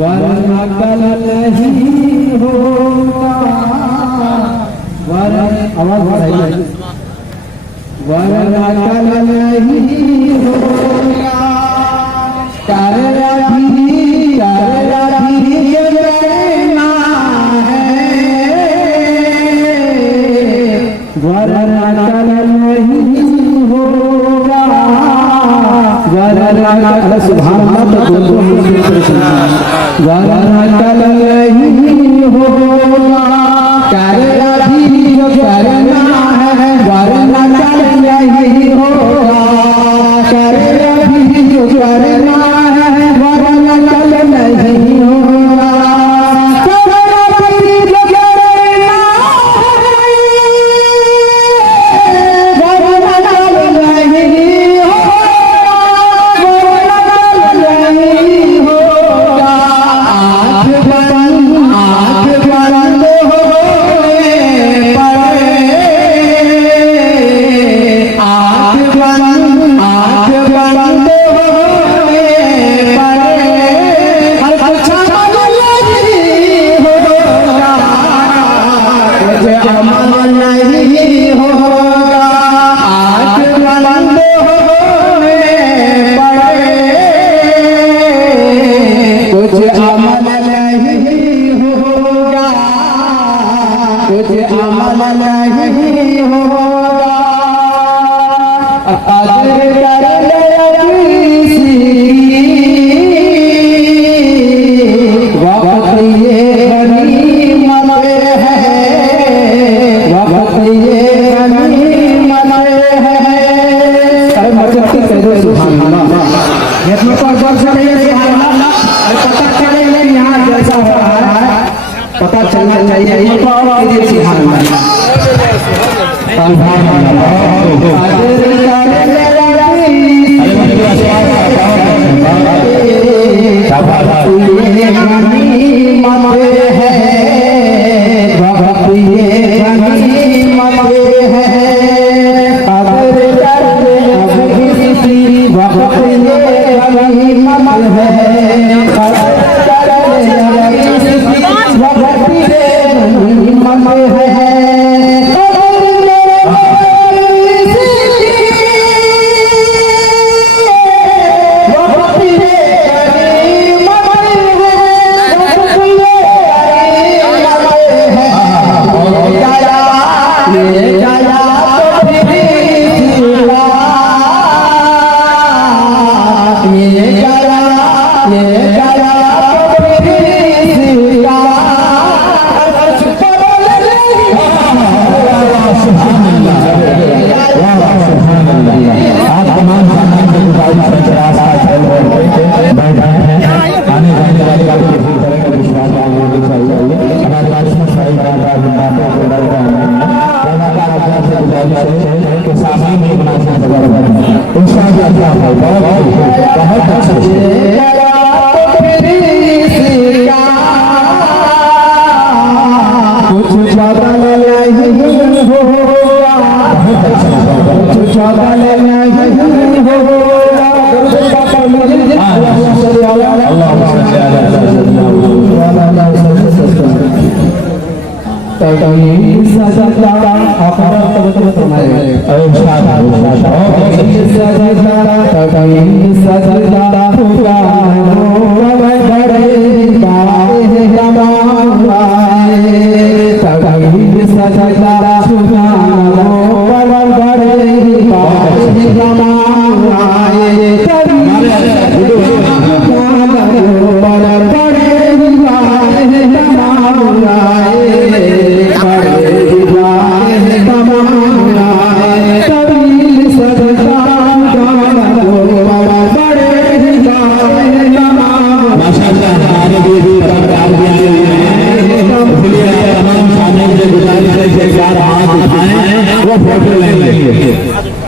वरना कल नहीं होगा, आवाज बढ़ाइए, वरना कल नहीं होगा, करना भी करना है, वरना कल नहीं होगा, वरना सुभान अल्लाह तो वरना कल नहीं होगा, करना भी करना है, वरना कल नहीं होगा, करना भी करना है, वरना कल नहीं होगा, करना भी करना है, वरना कल नहीं होगा, वरना कल नहीं होगा। आँख बंद होए पड़े, आँख बंद होए पड़े, कुछ अमल नहीं होगा, कुछ अमल नहीं होगा, आँख बंद होए पड़े, कुछ अमल नहीं होगा, कुछ अमल नहीं होगा। अक़द्र कर ले किसी वक्त ये गनीमत है, वक्त ये गनीमत है। अरे मतलब की कह दो सुभान अल्लाह, इतना तो जब से नहीं सुभान अल्लाह, पता चले नहीं यहाँ जैसा हो रहा है, पता चलना चाहिए ये पावर के लिए सुभान अल्लाह, सुभान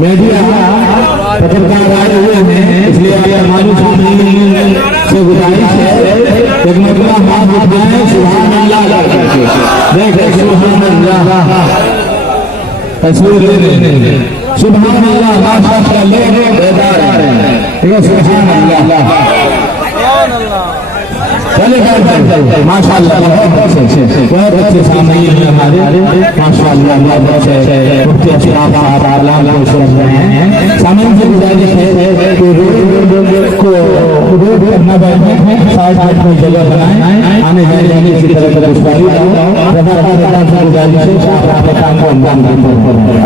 मीडिया पत्रकार आए हुए हैं, इसलिए आप मालूम से गुजारिश है एक मरतबा हाथ उठाएं सुभान अल्लाह करके, देखें सुभान अल्लाह। तस्वीर ले सुभान अल्लाह माशाअल्लाह लोग बेदार हैं ये सुभान अल्लाह चले गए माशाअल्लाह बहुत अच्छे सामने हमारे माशाअल्लाह बहुत अच्छे मुफ्ती अशराफ साहब आलम को सुन रहे हैं सामने से गुजारिश है कि रोड करना बैठे हैं साइड में जगह बनाएं आने जाने की तरह तरह उस्तादी रफा से गुजारिश है आप अपने काम को अंजाम दें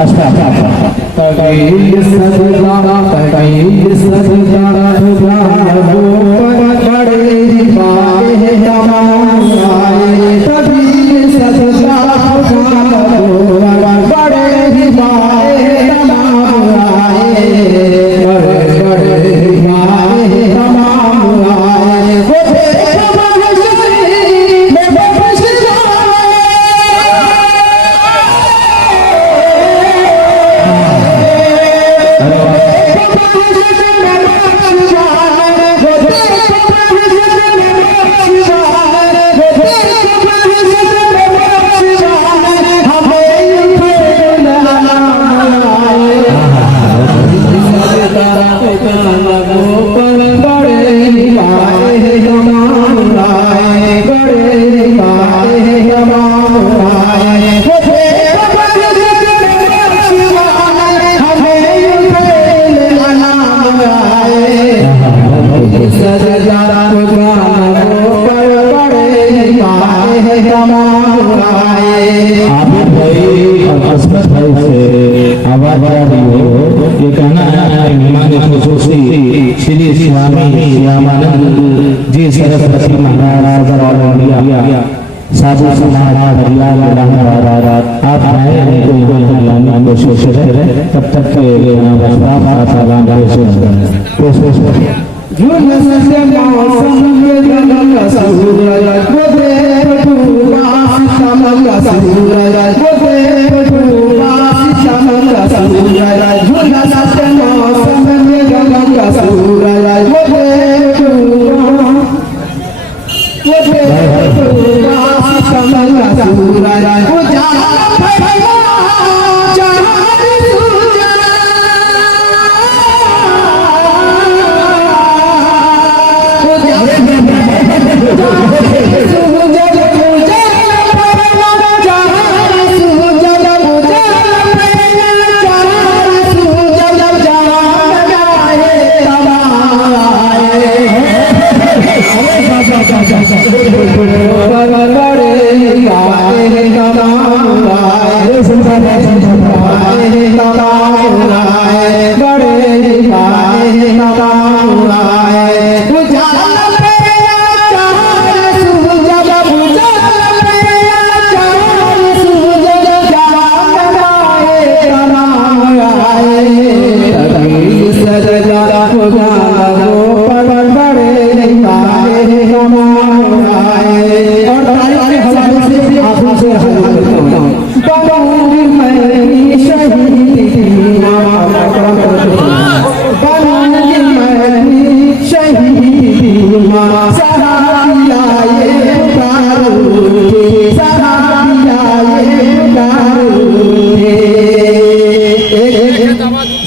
अच्छा तकबीर सजदा तकबीर सजदा जी सरस्वती महाराज साधु समाज आप कोशिश करें तब तक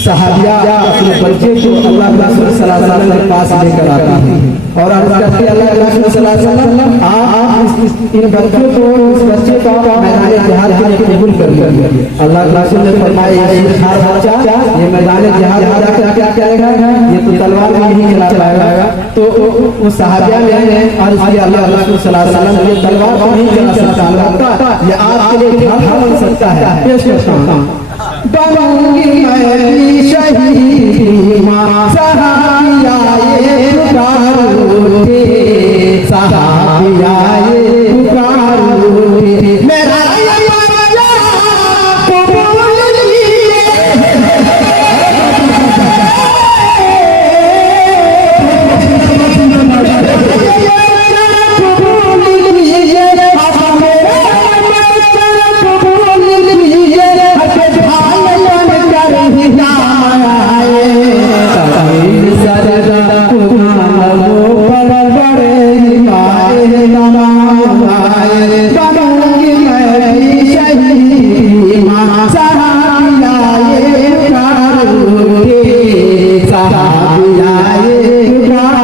सहाबिया अपने बच्चे को अल्लाह सल्लल्लाहु अलैहि वसल्लम के पास लेकर आती है और कहती है अल्लाह सल्लल्लाहु अलैहि वसल्लम आप इन बच्चों को इस बच्चे को मैदान जिहाद के लिए कबूल कर लीजिए। अल्लाह रसूल ने फरमाया ये बच्चा ये मैदान जिहाद में जाकर क्या करेगा, ये तो तलवार नहीं चला पाएगा। तो उस सहाबिया ने अर्ज किया अल्लाह रसूल सल्लल्लाहु अलैहि वसल्लम ये तलवार को नहीं चला सकता, ये आपके लिए ढाल बन सकता है। पेश करता हूं बनूंगी मैं शहीद मां सहाबिया ये पुकारोगे, सहाबिया ये पुकारोगे मेरा Namaste. जाए